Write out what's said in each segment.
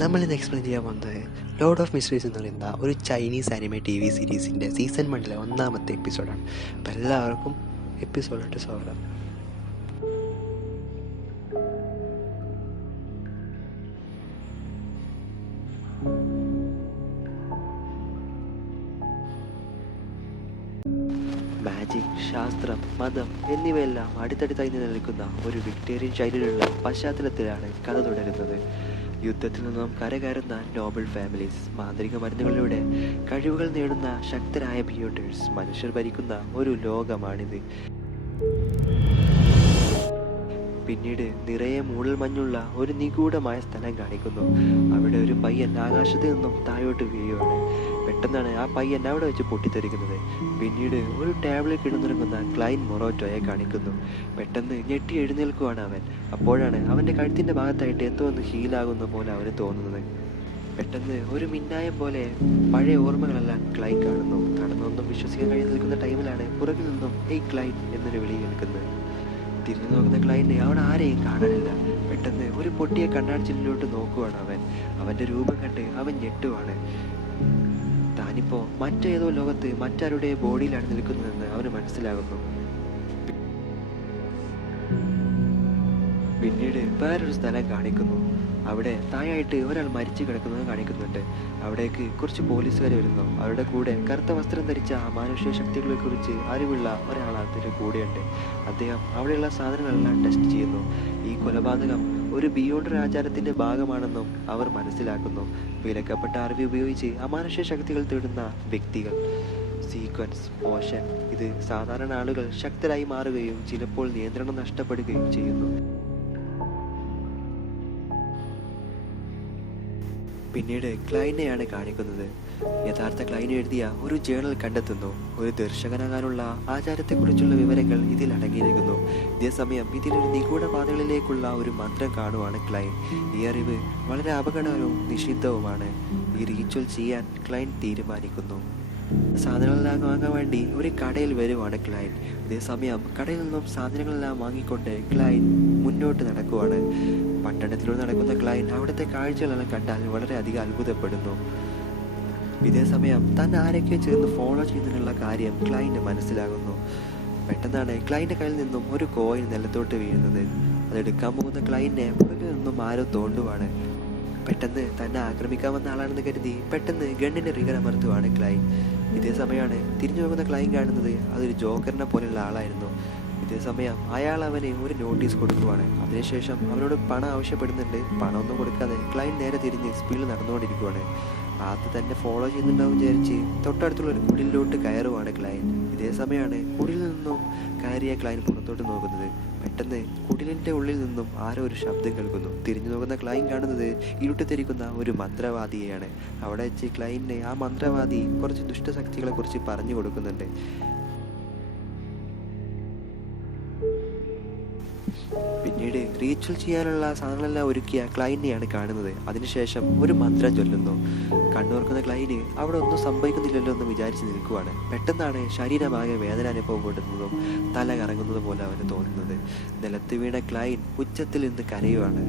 നമ്മളിന്ന് എക്സ്പ്ലെയിൻ ചെയ്യാൻ പോകുന്നത് ലോർഡ് ഓഫ് മിസ്റ്ററീസ് എന്ന് പറയുന്ന ഒരു ചൈനീസ് ആനിമേ ടി വി സീരീസിൻ്റെ സീസൺ 1 ഒന്നാമത്തെ എപ്പിസോഡാണ്. അപ്പോൾ എല്ലാവർക്കും എപ്പിസോഡിലോട്ട് സ്വാഗതം. മാജിക്, ശാസ്ത്രം, മതം എന്നിവയെല്ലാം അടുത്തടുത്തായി നിലനിൽക്കുന്ന ഒരു വിക്ടോറിയൻ ശൈലിയിലുള്ള പശ്ചാത്തലത്തിലാണ് കഥ തുടരുന്നത്. യുദ്ധത്തിൽ നിന്നും കരകയറുന്ന നോബൽ ഫാമിലീസ്, മാന്ത്രിക മരുന്നുകളിലൂടെ കഴിവുകൾ നേടുന്ന ശക്തരായ ബിയോണ്ടേഴ്സ്, മനുഷ്യർ ഭരിക്കുന്ന ഒരു ലോകമാണിത്. പിന്നീട് നിറയെ മൂടൽമഞ്ഞുള്ള ഒരു നിഗൂഢമായ സ്ഥലം കാണിക്കുന്നു. അവിടെ ഒരു പയ്യൻ ആകാശത്ത് നിന്നും താഴോട്ട് വീഴുകയാണ്. പെട്ടെന്നാണ് ആ പയ്യൻ അവിടെ വെച്ച് പൊട്ടിത്തെറിക്കുന്നത്. പിന്നീട് ഒരു ടേബിളിൽ കിടന്നുറങ്ങുന്ന ക്ലൈൻ മൊറോറ്റോയെ കാണിക്കുന്നു. പെട്ടെന്ന് ഞെട്ടി എഴുന്നേൽക്കുവാണ് അവൻ. അപ്പോഴാണ് അവൻ്റെ കഴുത്തിൻ്റെ ഭാഗത്തായിട്ട് എന്തോ ഒന്ന് ഹീലാകുന്ന പോലെ അവന് തോന്നുന്നത്. പെട്ടെന്ന് ഒരു മിന്നായം പോലെ പഴയ ഓർമ്മകളെല്ലാം ക്ലൈൻ കാണുന്നു. നടന്നൊന്നും വിശ്വസിക്കാൻ കഴിയാതെ നിൽക്കുന്ന ടൈമിലാണ് പുറകിൽ നിന്നും "ഏയ് ക്ലൈൻ" എന്നൊരു വിളി കേൾക്കുന്നത്. തിരിഞ്ഞു നോക്കുന്ന ക്ലൈൻറ്റ് അവിടെ ആരെയും കാണാനില്ല. പെട്ടെന്ന് ഒരു പൊട്ടിയ കണ്ണാടിച്ചില്ലിലോട്ട് നോക്കുവാണ് അവൻ. അവൻ്റെ രൂപം കണ്ട് അവൻ ഞെട്ടുവാണ്. താനിപ്പോൾ മറ്റേതോ ലോകത്ത് മറ്റാരുടെ ബോഡിയിലാണ് നിൽക്കുന്നതെന്ന് അവന് മനസ്സിലാകുന്നു. പിന്നീട് വേറൊരു സ്ഥലം കാണിക്കുന്നു. അവിടെ താഴായിട്ട് ഒരാൾ മരിച്ചു കിടക്കുന്നത് കാണിക്കുന്നുണ്ട്. അവിടേക്ക് കുറച്ച് പോലീസുകാർ വരുന്നു. അവരുടെ കൂടെ കറുത്ത വസ്ത്രം ധരിച്ച അമാനുഷ്യ ശക്തികളെ കുറിച്ച് അറിവുള്ള ഒരാൾ അതിൻ്റെ കൂടെയുണ്ട്. അദ്ദേഹം അവിടെയുള്ള സാധനങ്ങളെല്ലാം ടെസ്റ്റ് ചെയ്യുന്നു. ഈ കൊലപാതകം ഒരു ബിയോണ്ടർ ആചാരത്തിൻ്റെ ഭാഗമാണെന്നും അവർ മനസ്സിലാക്കുന്നു. വിലക്കപ്പെട്ട അറിവ് ഉപയോഗിച്ച് അമാനുഷ്യ ശക്തികൾ തേടുന്ന വ്യക്തികൾ. Sequence potion. ഇത് സാധാരണ ആളുകൾ ശക്തരായി മാറുകയും ചിലപ്പോൾ നിയന്ത്രണം നഷ്ടപ്പെടുകയും ചെയ്യുന്നു. പിന്നീട് ക്ലൈനെയാണ് കാണിക്കുന്നത്. യഥാർത്ഥ ക്ലൈൻ എഴുതിയ ഒരു ജേണൽ കണ്ടെത്തുന്നു. ഒരു ദർശകനാകാനുള്ള ആചാരത്തെക്കുറിച്ചുള്ള വിവരങ്ങൾ ഇതിൽ അടങ്ങിയിരിക്കുന്നു. ഇതേസമയം ഇതിലൊരു നിഗൂഢ പാതകളിലേക്കുള്ള ഒരു മന്ത്രം കാണുവാണ് ക്ലൈൻ. ഈ അറിവ് വളരെ അപകടകരവും നിഷിദ്ധവുമാണ്. ഈ റീച്വൽ ചെയ്യാൻ ക്ലൈൻ തീരുമാനിക്കുന്നു. സാധനങ്ങളെല്ലാം വാങ്ങാൻ വേണ്ടി ഒരു കടയിൽ വരുവാണ് ക്ലൈൻ. ഇതേസമയം കടയിൽ നിന്നും സാധനങ്ങളെല്ലാം വാങ്ങിക്കൊണ്ട് ക്ലൈൻ മുന്നോട്ട് നടക്കുവാണ്. പട്ടണത്തിലൂടെ നടക്കുന്ന ക്ലൈൻ അവിടുത്തെ കാഴ്ചകളെല്ലാം കണ്ടാൽ വളരെയധികം അത്ഭുതപ്പെടുന്നു. ഇതേസമയം താൻ ആരൊക്കെ ചേർന്ന് ഫോളോ ചെയ്യുന്നതിനുള്ള കാര്യം ക്ലൈന് മനസ്സിലാകുന്നു. പെട്ടെന്നാണ് ക്ലൈൻ്റെ കയ്യിൽ നിന്നും ഒരു കോയിൻ നിലത്തോട്ട് വീഴുന്നത്. അതെടുക്കാൻ പോകുന്ന ക്ലൈനെ പുറകിൽ നിന്നും ആരോ തോണ്ടുവാണ്. പെട്ടെന്ന് തന്നെ ആക്രമിക്കാൻ വന്ന ആളാണെന്ന് കരുതി പെട്ടെന്ന് ഗണ്ണിൻ്റെ ട്രിഗർ അമർത്തുവാണ് ക്ലൈൻ. ഇതേ സമയമാണ് തിരിഞ്ഞു നോക്കുന്ന ക്ലൈൻ കാണുന്നത് അതൊരു ജോക്കറിനെ പോലെയുള്ള ആളായിരുന്നു. ഇതേസമയം അയാൾ അവന് ഒരു നോട്ടീസ് കൊടുക്കുവാണ്. അതിനുശേഷം അവനോട് പണം ആവശ്യപ്പെടുന്നുണ്ട്. പണമൊന്നും കൊടുക്കാതെ ക്ലൈൻ നേരെ തിരിഞ്ഞ് സ്പീഡിൽ നടന്നുകൊണ്ടിരിക്കുവാണ്. ആദ്യം തന്നെ ഫോളോ ചെയ്യുന്നുണ്ടാവും വിചാരിച്ച് തൊട്ടടുത്തുള്ള ഒരു കുടിലിലോട്ട് കയറുവാണ് ക്ലൈൻ. ഇതേസമയമാണ് കുടിലിൽ നിന്നും കയറിയ ക്ലൈൻ പുറത്തോട്ട് നോക്കുന്നത്. പെട്ടെന്ന് കുടിലിൻ്റെ ഉള്ളിൽ നിന്നും ആരോ ഒരു ശബ്ദം കേൾക്കുന്നു. തിരിഞ്ഞു നോക്കുന്ന ക്ലൈൻ കാണുന്നത് ഇരുട്ടിത്തിരിക്കുന്ന ഒരു മന്ത്രവാദിയെയാണ്. അവിടെ വെച്ച് ക്ലൈനിന് ആ മന്ത്രവാദി കുറച്ച് ദുഷ്ടശക്തികളെ കുറിച്ച് പറഞ്ഞു കൊടുക്കുന്നുണ്ട്. പിന്നീട് റീച്വൽ ചെയ്യാനുള്ള സാധനങ്ങളെല്ലാം ഒരുക്കിയ ക്ലൈനെയാണ് കാണുന്നത്. അതിനുശേഷം ഒരു മന്ത്രം ചൊല്ലുന്നു. കണ്ണോർക്കുന്ന ക്ലൈന് അവിടെ ഒന്നും സംഭവിക്കുന്നില്ലല്ലോ എന്ന് വിചാരിച്ച് നിൽക്കുവാണ്. പെട്ടെന്നാണ് ശരീരമാകെ വേദന അനുഭവപ്പെടുന്നതും തല കറങ്ങുന്നത് പോലെ അവന് തോന്നുന്നത്. നിലത്ത് വീണ ക്ലൈൻ ഉച്ചത്തിൽ നിന്ന് കരയുവാണ്.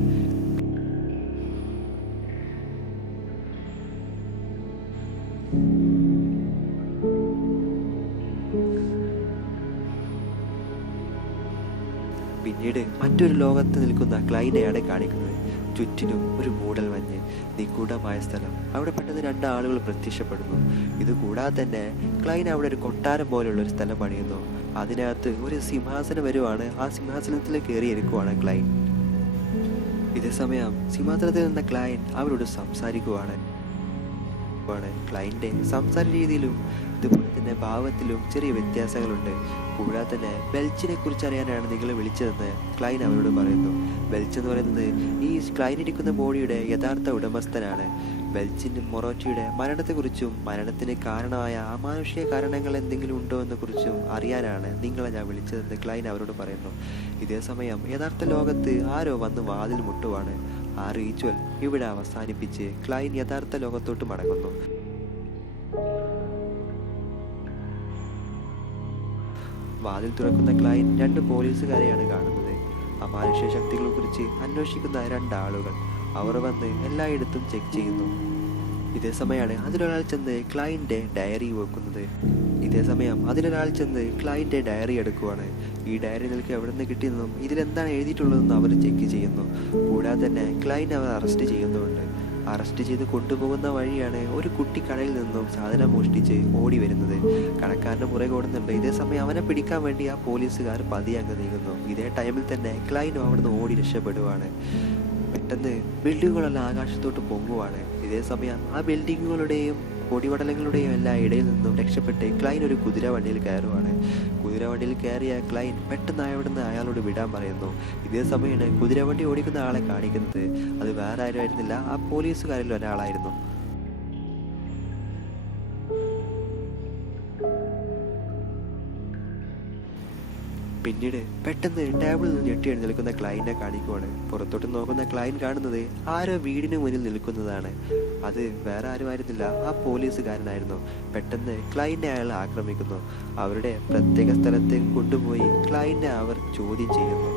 പിന്നീട് മറ്റൊരു ലോകത്ത് നിൽക്കുന്ന ക്ലൈനെയാണ് കാണിക്കുന്നത്. ചുറ്റിനും ഒരു മൂടൽമഞ്ഞ്, നിഗൂഢമായ സ്ഥലം. അവിടെ പെട്ടെന്ന് രണ്ട് ആളുകൾ പ്രത്യക്ഷപ്പെടുന്നു. ഇതുകൂടാതെ തന്നെ ക്ലൈൻ അവിടെ ഒരു കൊട്ടാരം പോലുള്ള ഒരു സ്ഥലം പണിയുന്നു. അതിനകത്ത് ഒരു സിംഹാസനം വരുവാണ്. ആ സിംഹാസനത്തിൽ കയറിയിരിക്കുവാണ് ക്ലൈൻ. ഇതേസമയം സിംഹാസനത്തിൽ നിന്ന ക്ലൈൻ അവരോട് സംസാരിക്കുവാണ്. ക്ലൈൻ്റെ സംസാര രീതിയിലും ഇതുപോലെ തന്നെ ഭാവത്തിലും ചെറിയ വ്യത്യാസങ്ങളുണ്ട്. കൂടാതെ തന്നെ ബെൽച്ചിനെ കുറിച്ച് അറിയാനാണ് നിങ്ങൾ വിളിച്ചതെന്ന് ക്ലൈൻ അവരോട് പറയുന്നു. ബെൽച്ച് എന്ന് പറയുന്നത് ഈ ക്ലൈൻ ഇരിക്കുന്ന ബോഡിയുടെ യഥാർത്ഥ ഉടമസ്ഥനാണ്. ബെൽച്ചിൻ്റെ മൊറോറ്റിയുടെ മരണത്തെക്കുറിച്ചും മരണത്തിന് കാരണമായ അമാനുഷിക കാരണങ്ങൾ എന്തെങ്കിലും ഉണ്ടോ എന്നെക്കുറിച്ചും അറിയാനാണ് നിങ്ങളെ ഞാൻ വിളിച്ചതെന്ന് ക്ലൈൻ അവരോട് പറയുന്നു. ഇതേസമയം യഥാർത്ഥ ലോകത്ത് ആരോ വന്ന് വാതിൽ മുട്ടുവാണ്. ആ റീച്വൽ ഇവിടെ അവസാനിപ്പിച്ച് ക്ലൈൻ യഥാർത്ഥ ലോകത്തോട്ട് മടങ്ങുന്നു. വാതിൽ തുറക്കുന്ന ക്ലൈൻ രണ്ട് പോലീസുകാരെയാണ് കാണുന്നത്. അമാനുഷ്യ ശക്തികളെ കുറിച്ച് അന്വേഷിക്കുന്ന രണ്ടാളുകൾ. അവർ വന്ന് എല്ലായിടത്തും ചെക്ക് ചെയ്യുന്നു. ഇതേ സമയമാണ് അതിലൊരാൾ ചെന്ന് ക്ലൈൻ്റെ ഡയറി വെക്കുന്നത്. ഇതേ സമയം അതിലൊരാൾ ചെന്ന് ക്ലൈൻ്റെ ഡയറി എടുക്കുവാണ്. ഈ ഡയറി നിനക്ക് എവിടെ നിന്ന് കിട്ടിയെന്നും ഇതിലെന്താണ് എഴുതിയിട്ടുള്ളതെന്നും അവർ ചെക്ക് ചെയ്യുന്നു. കൂടാതെ തന്നെ ക്ലൈൻ അവർ അറസ്റ്റ് ചെയ്യുന്നുണ്ട്. അറസ്റ്റ് ചെയ്ത് കൊണ്ടുപോകുന്ന വഴിയാണ് ഒരു കുട്ടി കടയിൽ നിന്നും സാധനം മോഷ്ടിച്ച് ഓടി വരുന്നത്. കടക്കാരൻ്റെ പുറകെ ഓടുന്നുണ്ട്. ഇതേ സമയം അവനെ പിടിക്കാൻ വേണ്ടി ആ പോലീസുകാർ പതിയെ അങ്ങ് നീങ്ങുന്നു. ഇതേ ടൈമിൽ തന്നെ ക്ലൈനും അവിടുന്ന് ഓടി രക്ഷപ്പെടുവാണ്. പെട്ടെന്ന് ബിൽഡിങ്ങുകളെല്ലാം ആകാശത്തോട്ട് പൊങ്ങുവാണ്. ഇതേ സമയം ആ ബിൽഡിങ്ങുകളുടെയും പൊടിപടലങ്ങളുടെയും എല്ലാം ഇടയിൽ നിന്നും രക്ഷപ്പെട്ട് ക്ലൈൻ ഒരു കുതിരവണ്ടിയിൽ കയറുവാണ്. കുതിരവണ്ടിയിൽ കയറിയ ക്ലൈൻ പെട്ടെന്ന് അവിടുന്ന് അയാളോട് വിടാൻ പറയുന്നു. ഇതേ സമയമാണ് കുതിരവണ്ടി ഓടിക്കുന്ന ആളെ കാണിക്കുന്നത്. അത് വേറെ ആരും ആയിരുന്നില്ല, ആ പോലീസുകാരിൽ ഒരാളായിരുന്നു. പിന്നീട് പെട്ടെന്ന് ടേബിളിൽ നിന്ന് ഞെട്ടി എഴുന്നേൽക്കുന്ന ക്ലൈൻറ്റിനെ കാണിക്കുവാണ്. പുറത്തോട്ട് നോക്കുന്ന ക്ലൈൻ കാണുന്നത് ആരോ വീടിന് മുന്നിൽ നിൽക്കുന്നതാണ്. അത് വേറെ ആരുമായിരുന്നില്ല, ആ പോലീസുകാരനായിരുന്നു. പെട്ടെന്ന് ക്ലൈൻറ്റിനെ അയാൾ ആക്രമിക്കുന്നു. അവരുടെ പ്രത്യേക സ്ഥലത്തേക്ക് കൊണ്ടുപോയി ക്ലൈൻറ്റിനെ അവർ ചോദ്യം ചെയ്യുന്നു.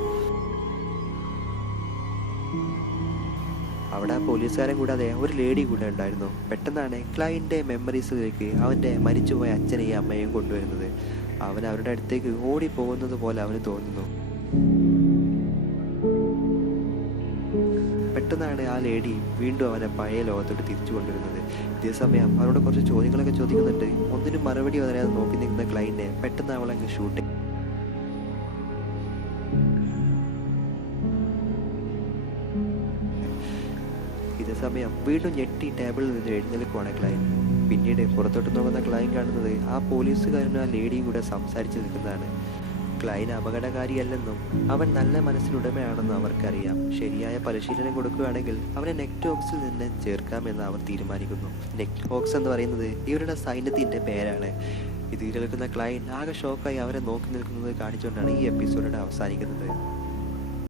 അവിടെ ആ പോലീസുകാരൻ കൂടാതെ ഒരു ലേഡി കൂടെ ഉണ്ടായിരുന്നു. പെട്ടെന്നാണ് ക്ലൈൻറ്റിൻ്റെ മെമ്മറീസിലേക്ക് അവൻ്റെ മരിച്ചുപോയ അച്ഛനെയും അമ്മയെയും കൊണ്ടുവരുന്നത്. അവൻ അവരുടെ അടുത്തേക്ക് ഓടിപ്പോകുന്നത് പോലെ അവന് തോന്നുന്നു. പെട്ടെന്നാണ് ആ ലേഡി വീണ്ടും അവനെ പഴയ ലോകത്തോട്ട് തിരിച്ചു കൊണ്ടുവരുന്നത്. ഇതേ സമയം അവരോട് കുറച്ച് ചോദ്യങ്ങളൊക്കെ ചോദിക്കുന്നുണ്ട്. ഒന്നിനും മറുപടി പറയാതെ നോക്കി നിൽക്കുന്ന ക്ലൈൻറ്റിനെ പെട്ടെന്ന് അവളങ്ങ് ഷൂട്ട്. ഇതേ സമയം വീണ്ടും ഞെട്ടി ടേബിളിൽ നിന്ന് എഴുന്നേൽക്കുവാണ് ക്ലൈൻ. പിന്നീട് പുറത്തോട്ട് നോക്കുന്ന ക്ലൈൻ കാണുന്നത് ആ പോലീസുകാരനും ആ ലേഡിയും കൂടെ സംസാരിച്ച് നിൽക്കുന്നതാണ്. ക്ലൈൻ അപകടകാരിയല്ലെന്നും അവൻ നല്ല മനസ്സിനുടമയാണെന്നും അവർക്കറിയാം. ശരിയായ പരിശീലനം കൊടുക്കുകയാണെങ്കിൽ അവനെ നെക്ടോക്സിൽ നിന്ന് ചേർക്കാമെന്ന് അവർ തീരുമാനിക്കുന്നു. നെക്ടോക്സ് എന്ന് പറയുന്നത് ഇവരുടെ സൈന്യത്തിൻ്റെ പേരാണ്. ഇത് കേൾക്കുന്ന ക്ലൈൻ ആകെ ഷോക്കായി അവരെ നോക്കി നിൽക്കുന്നത് കാണിച്ചുകൊണ്ടാണ് ഈ എപ്പിസോഡ് അവസാനിക്കുന്നത്.